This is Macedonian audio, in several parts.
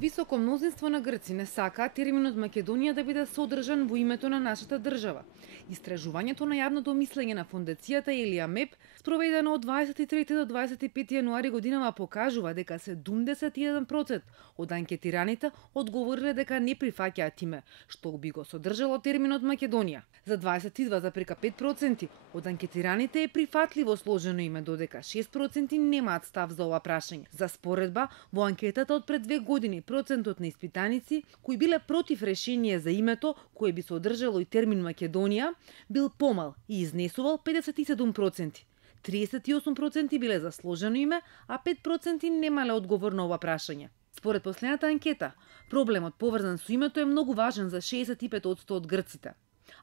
Високо мнозинство на грци не сакаат терминот Македонија да биде содржан во името на нашата држава. Истражувањето на јавното мислење на фондацијата Елија Меп, спроведено од 23 до 25 јануари годинава, покажува дека 71% од анкетираните одговориле дека не прифаќаат име, што би го содржало терминот Македонија. За 22,5% од анкетираните е прифатливо сложено име, додека 6% немаат став за ова прашање. За споредба, во анкетата од пред 2 години процентот на испитаници кои биле против решение за името кое би содржало и термин Македонија бил помал и изнесувал 57%. 38% биле за сложено име, а 5% немале одговор на ова прашање. Според последната анкета, проблемот поврзан со името е многу важен за 65% од грците,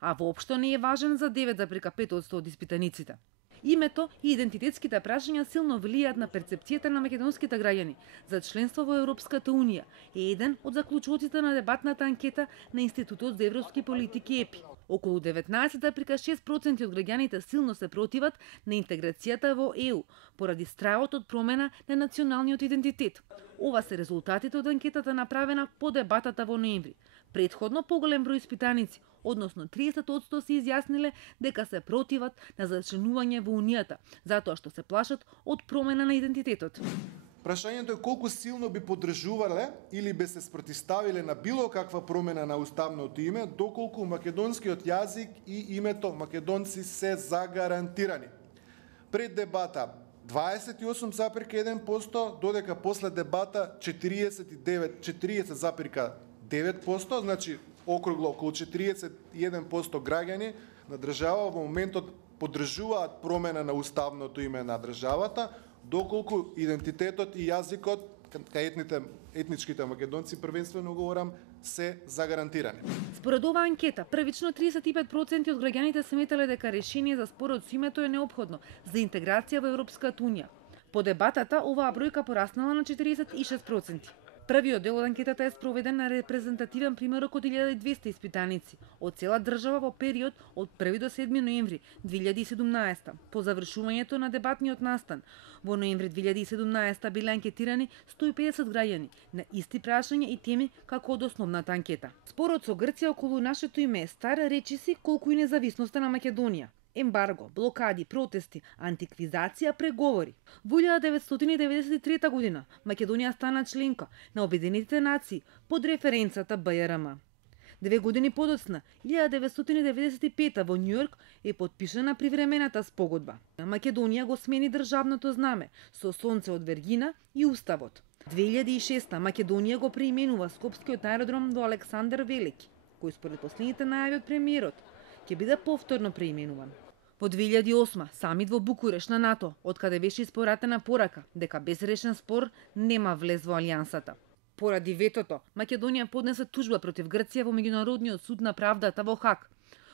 а воопшто не е важен за 9,5% од испитаниците. Името и идентитетските прашања силно влијаат на перцепцијата на македонските граѓани за членство во Европската Унија, е еден од заклучоците на дебатната анкета на Институтот за европски политики ЕПИ. Околу 19,6% од граѓаните силно се противат на интеграцијата во ЕУ, поради страхот од промена на националниот идентитет. Ова се резултатите од анкетата направена по дебатата во ноември. Претходно поголем број испитаници, односно 30%, се изјасниле дека се противат на зачленување во Унијата, затоа што се плашат од промена на идентитетот. Прашањето е колку силно би поддржувале или би се спротивставиле на било каква промена на уставното име, доколку македонскиот јазик и името македонци се загарантирани. Пред дебата 28,1%, додека после дебата 40,9%, значи округло околу 41% граѓани на држава во моментот поддржуваат промена на уставното име на државата, доколку идентитетот и јазикот кај етничките македонци првенствено говорам се загарантирани. Според оваа анкета, првично 35% од граѓаните сметале дека решение за спорот со името е неопходно за интеграција во Европската Унија. По дебатата оваа бројка пораснала на 46%. Првиот дел од анкетата е спроведен на репрезентативен примерок од 1200 испитаници од цела држава во период од 1 до 7 ноември 2017. По завршувањето на дебатниот настан во ноември 2017 биле анкетирани 150 граѓани на исти прашања и теми како од основната анкета. Спорот со Грција околу нашето име е стар, речиси колку и независноста на Македонија. Ембарго, блокади, протести, антиквизација, преговори. Во 1993 година Македонија стана членка на Обединетите нации под референцата БЈРМ. 2 години подоцна, 1995 во Њујорк е потпишана привремената спогодба. Македонија го смени државното знаме со сонце од Вергина и уставот. 2006 Македонија го преименува Скопскиот аеродром во Александар Велики, кој според последните најави од премиерот ќе биде повторно преименуван. Во 2008 самит во Букуреш на НАТО, откаде беше испоратена порака дека без решен спор нема влез во алијансата. Поради ветото, Македонија поднесе тужба против Грција во Меѓународниот суд на правдата во Хаг,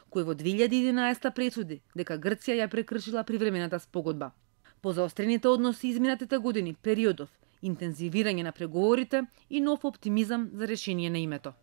кој во 2011 пресуди дека Грција ја прекршила привремената спогодба. По заострените односи изминатите години, периодов, интензивирање на преговорите и нов оптимизам за решение на името.